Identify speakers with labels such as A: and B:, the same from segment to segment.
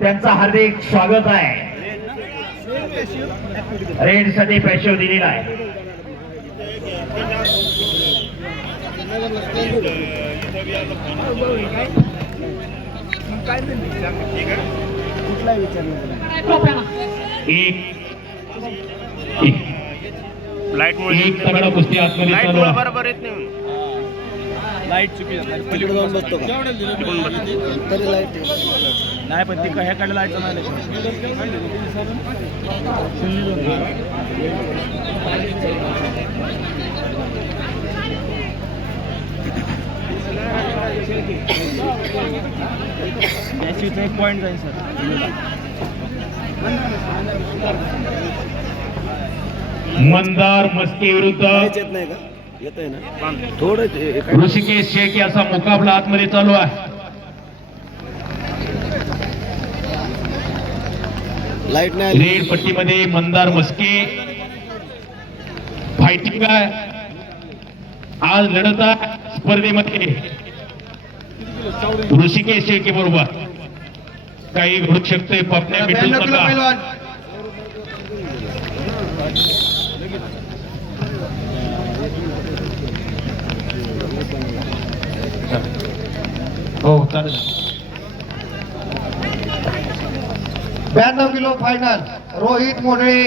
A: त्यांचं हार्दिक स्वागत आहे. रेडसाठी पैसे दिलेला आहे. एक.
B: लाईटमुळे
A: एक कुस्ती आतमध्ये
B: बरोबर येत नाही.
C: लाइट चुकी
D: तिकडे जाऊन बसतो का?
B: तिकडून बघ.
D: तरी लाइट
C: नाही पण ती ह्याकडे लाइट नाही याची एक पॉईंट जाईल सर.
A: मंदार मस्के विरुद्ध
D: काहीच येत नाही का? थोडं
A: ऋषिकेश शेख याचा मुकाबला आतमध्ये चालू आहे.
D: लाइट नाही
A: रेड पट्टीमध्ये मंदार मस्के. फायटिंग आहे. आज लढत आहे स्पर्धेमध्ये. ऋषिकेश शेके बरोबर. काही घडू शकते पपण्या भेटू नका. हो चालेल.
E: ब्याण्णव किलो फायनल रोहित मोडळे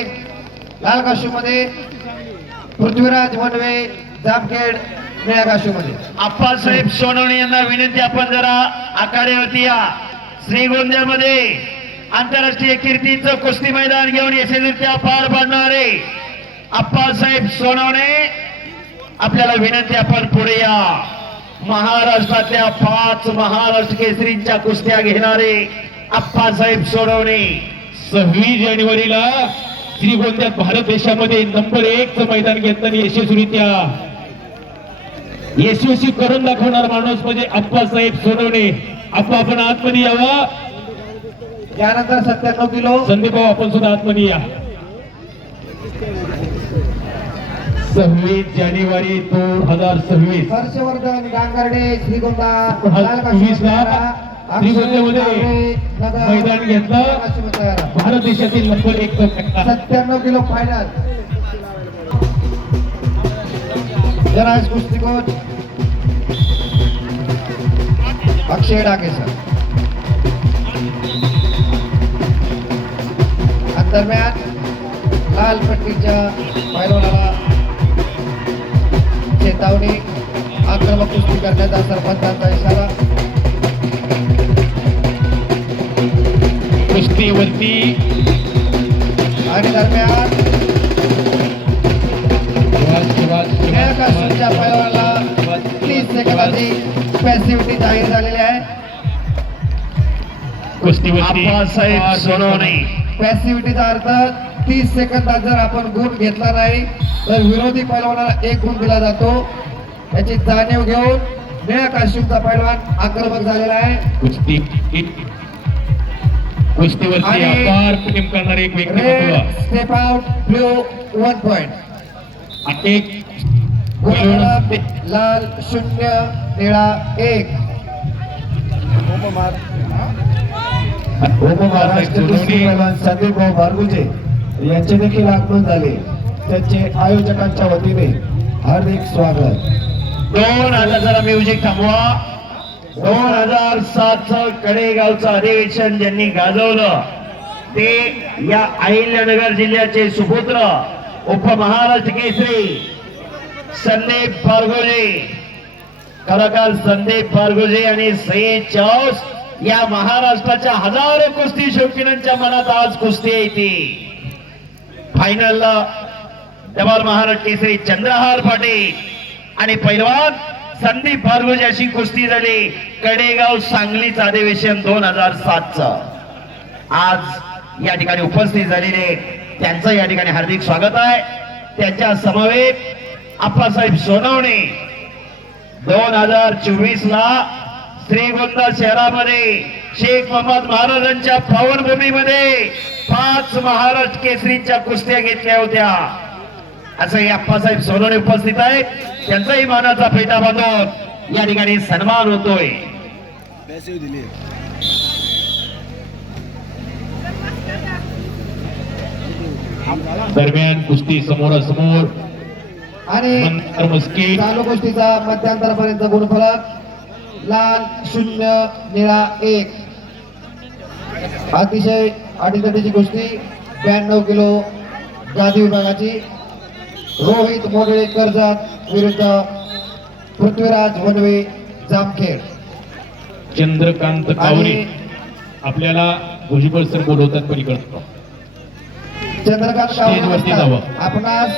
E: लाल काशूमध्ये. पृथ्वीराज वनवे जामखेड निळ्या काशूमध्ये.
A: आप्पासाहेब सोनवणे यांना विनंती आपण जरा आखाड्यावरती या. श्रीगोंद्यामध्ये आंतरराष्ट्रीय कीर्तीचं कुस्ती मैदान घेऊन यशस्वीरित्या पार पाडणारे अप्पासाहेब सोनवणे. आपल्याला विनंती आपण पुढे या. महाराष्ट्रातल्या पाच महाराष्ट्र केसरींच्या कुस्त्या घेणारे आप्पासाहेब सोनवणे सव्वीस जानेवारीला श्रीगोंद्यात भारत देशामध्ये नंबर एक मैदान घेताना यशस्वीरित्या. यशस्वी करून दाखवणार माणूस म्हणजे आप्पासाहेब सोनवणे आप्पा आपण आतमध्ये यावा.
E: त्यानंतर सत्त्याण्णव किलो.
A: संदीप भाऊ आपण सुद्धा आतमध्ये या. सव्वीस जानेवारी दोन हजार सव्वीस.
E: हर्षवर्धन गांगर्डे श्रीगोंदा
A: ला श्रीगोंद्यामध्ये मैदान घेतलं. भारत देशातील नंबर एक
E: सत्त्याण्णव किलो फायनल जरा कुस्ती कोच अक्षय डाके सर. दरम्यान लाल पट्टीच्या पैलवानाला चेतावणी आक्रमक कुस्ती करण्याचा सरपंचांचा इशारा.
A: कुस्तीवरती
E: आणि दरम्यान तीस सेकंदाची पॅसिव्हिटी जाहीर झालेली आहे.
A: कुस्तीवरती आप्पासाहेब सोनवणे.
E: पॅसिव्हिटीचा अर्थ तीस सेकंदात जर आपण गुण घेतला नाही तर विरोधी पैलवानाला एक गुण दिला जातो. याची जाणीव घेऊन निळ्या काश्मीरचा पैलवान आक्रमक झालेला आहे.
A: कुस्ती. कुस्तीवरती
E: आणि-
A: अपार प्रेम करणारे एक
E: स्टेप आउट वन पॉइंट लाल शून्य निळा एक.
A: महाराष्ट्र
E: संदीप भाऊ भार्गुजे. यांचे देखील आगमन झाले. त्यांचे आयोजकांच्या वतीने हार्दिक स्वागत.
A: दोन हजार जरा म्युझिक थांबवा. दोन हजार सात कडेगावचं अधिवेशन ज्यांनी गाजवलं ते या अहिल्यानगर जिल्ह्याचे सुपुत्र उपमहाराष्ट्र केसरी संदीप पारगोजे कलाकार संदीप पारगोजे आणि सईद चौस या महाराष्ट्राच्या हजारो कुस्ती शौकीनांच्या मनात आज कुस्ती येते फायनलला जवाहर महाराज केसरी चंद्रहार पाटील आणि पैलवान संदीप भार्गोजी अशी कुस्ती झाली. कडेगाव सांगलीच अधिवेशन दोन हजार सातचं. आज या ठिकाणी उपस्थित झालेले त्यांचं या ठिकाणी हार्दिक स्वागत आहे. त्यांच्या समवेत आप्पासाहेब सोनवणे दोन हजार चोवीस ला श्रीगोंदा शहरामध्ये शेख मोहम्मद महाराजांच्या पावनभूमीमध्ये पाच महाराष्ट्र केसरीच्या कुस्त्या घेतल्या होत्या. असं अप्पासाहेब सोनवणे उपस्थित आहेत. त्यांचाही मानाचा फेटा बांधून या ठिकाणी सन्मान होतोय.
F: दरम्यान कुस्ती समोरासमोर.
E: आणि चालू गोष्टीचा मध्यंतरापर्यंत गुणफलक. लाल शून्य निळा एक. अतिशय अटीतटीची कुस्ती ब्याण्णव किलो गादी विभागाची. रोहित मोडळे कर्जत विरुद्ध पृथ्वीराज वनवे जामखेड.
F: चंद्रकांत कावरे आपल्याला भुजबळ सर बोलवतात पलीकडं.
E: चंद्रकांत
F: स्टेजवरती जावं.
E: आपणास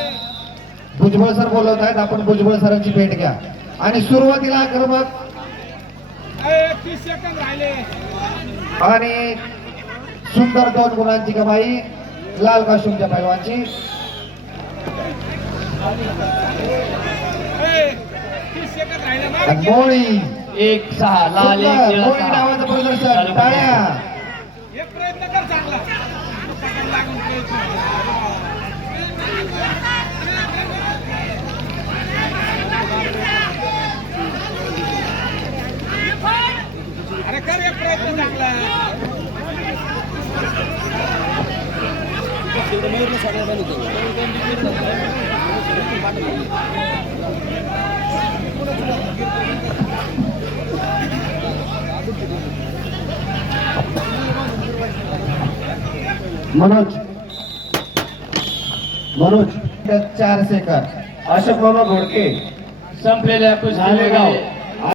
E: भुजबळ सर बोलवत आहेत आपण भुजबळ सरांची भेट घ्या. आणि सुरुवातीला क्रमांक आणि सुंदर दोन गुणांची कमाई लाल काशुमच्या पैलवानची. मोळी.
C: एक सहा लाल एक.
E: नावाचं प्रदर्शन. टाळ्या. मनोज. मनोज. चार सेकंद अशोक बाबा घोडके.
C: संपलेल्या कुस्तीमध्ये